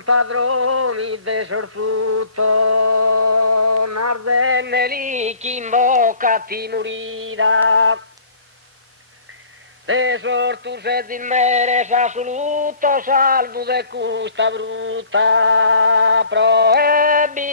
padroni de sorfrutto, nardenneli chi imbocati murida, de sortus ed il mere assoluto, salvo de custa brutta proibida.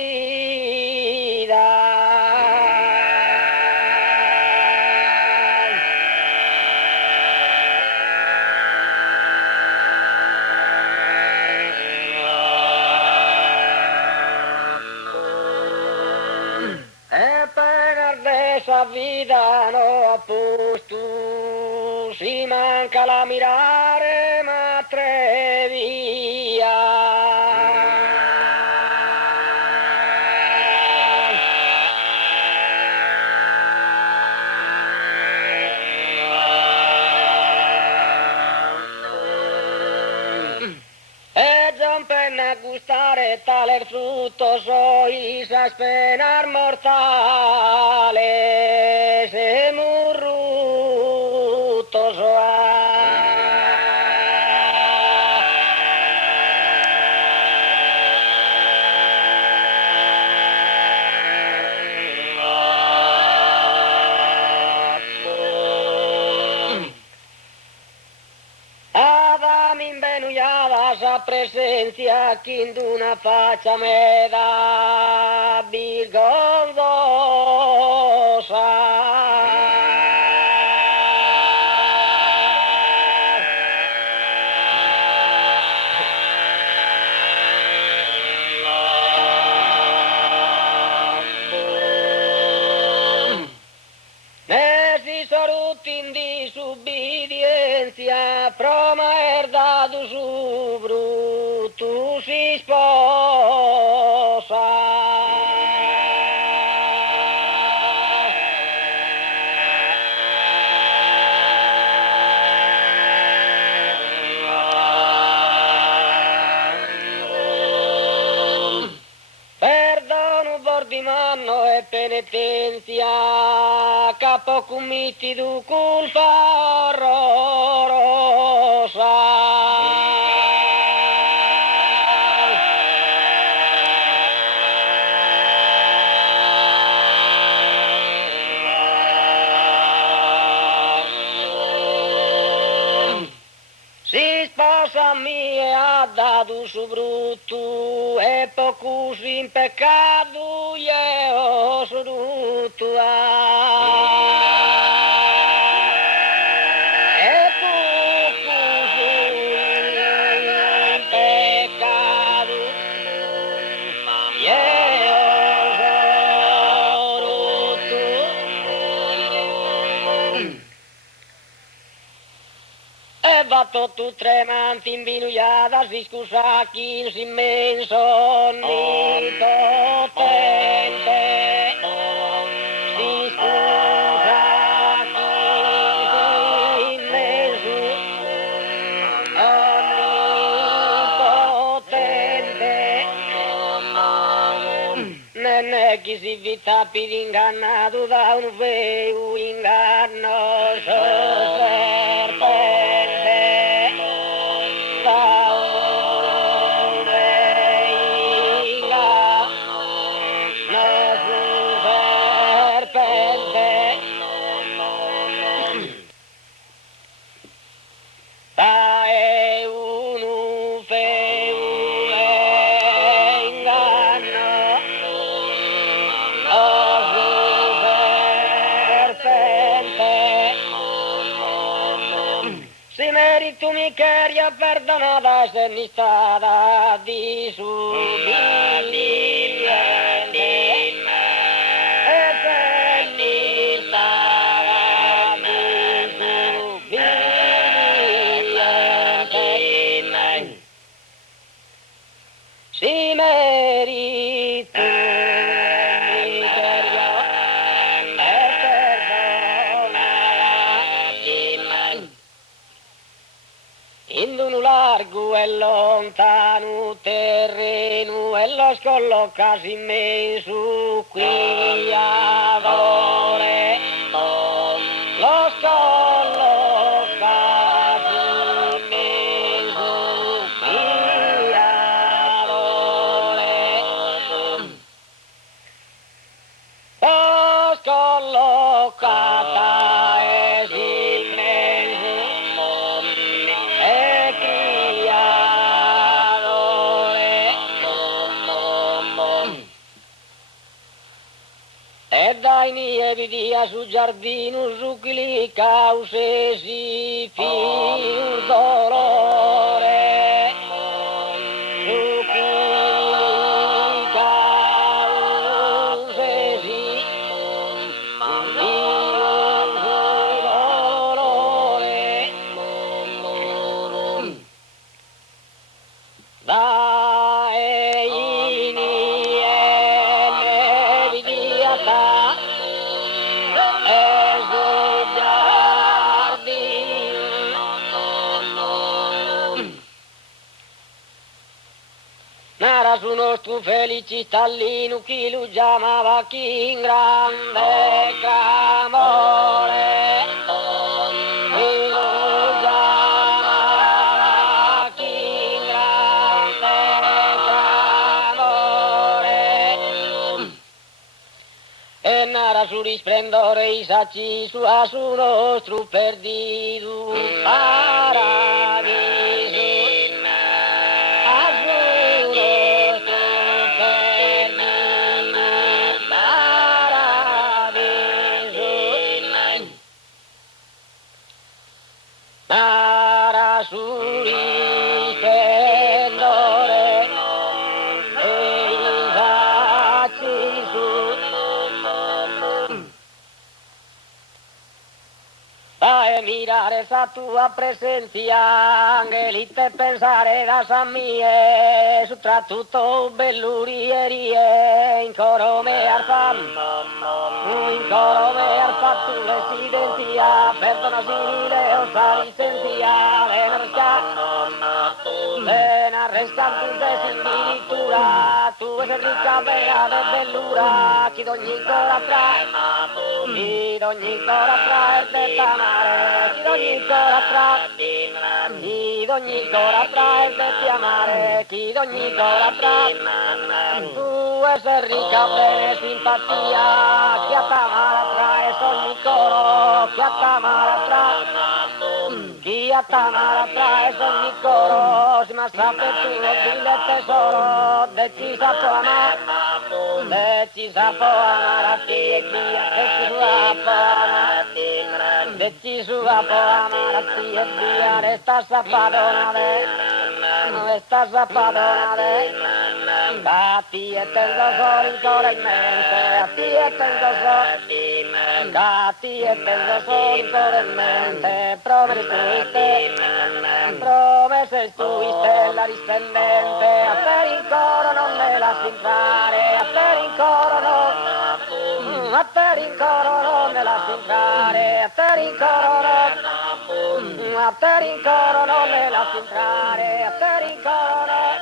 Esa vida no apposto, si manca la mirare ma atrevia. E Gian penna gustare tale frutto sois a spenar mortale se murruto sa presenza chi in una faccia me da virgonzosa. In disubbidienza proma erdato su brutto si sposa. Perdono bordimanno e penitenzia, capo commiti du colpa orrorosa. Si sposa mia ha dato su brutto e poco in peccato io sono e poco in peccato io e vatto tu tremanti in binuiata si scusa chi in immenso nito tente si scusa chi immenso onnipotente nenne chi si vita per ingannato da un vero ingannoso serpente. Tu mi queria perdonada se ni stata di su di e se ni stata di su di si merito mi queria in un largo e lontano terreno e lo scollocasi immenso qui ad ore lo scollocasi immenso qui ad dai nievi dia su giardino su chi li cause si fiur dolore su chi li cause si fiur dolore dai nievi dia ta Nara su nostro felicitallino chi lo chiamava chi in grande clamore chi lo chiamava chi in grande clamore e nara su risplendore i sacci su a su nostro perdido paradiso Nara su risplendore e i sacci su Vai mirare sa tua presenza, angelite pensare da San mie, soprattutto bellurierie, in coro me arfam, in coro me arfam tu residencia, perdona simile o sa licencia, ven a rescar tu desinvinitura, tu eres rica vera de bellura, chi d'ogni cora trae, chi d'ogni cora trae de tamare, chi d'ogni cora trae, chi d'ogni cora trae de ti amare, chi d'ogni cora trae, tu eres rica bene simpatia, chi a tamara trae ogni coro, chi a tamara trae, chi a tamara trae ogni coro, si ma sape tu lo dile tesoro, decisa po amar, decisa po amar a ti e dia, decisa po amar a ti, decisa po amar a ti e dia, resta zapadona de, resta zapadona de, a ti e tengo solo in cuore in mente, a ti e tengo solo, a ti e tengo solo in cuore in mente, promesse stuviste la risplendente, a te in coro non me lasci entrare, a te in coro non, a te in coro non me lasci entrare, a te in coro non, a te in coro non me lasci entrare, a te in coro non,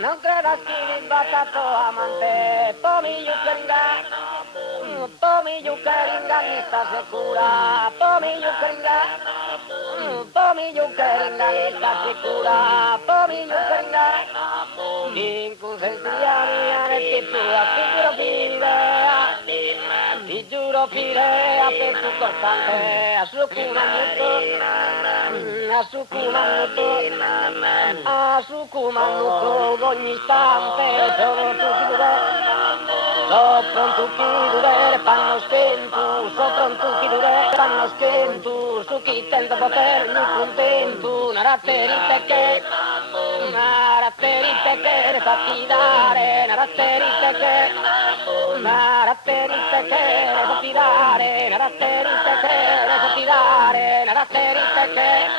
non credas che mi battato amante, pomi yucaringa, mi sta sicura, pomi yucaringa, mi sta sicura, pomi yucaringa, in consensiani ti giuro pirea per tu costante, a su cumanuto, ogni istante, sono pronto chi dovere panno stento, so pronto chi dovere panno stento, su chi tenta poter mi contento, una ratterite che le fatti dare, una ratterite che le fatti dare, una ratterite che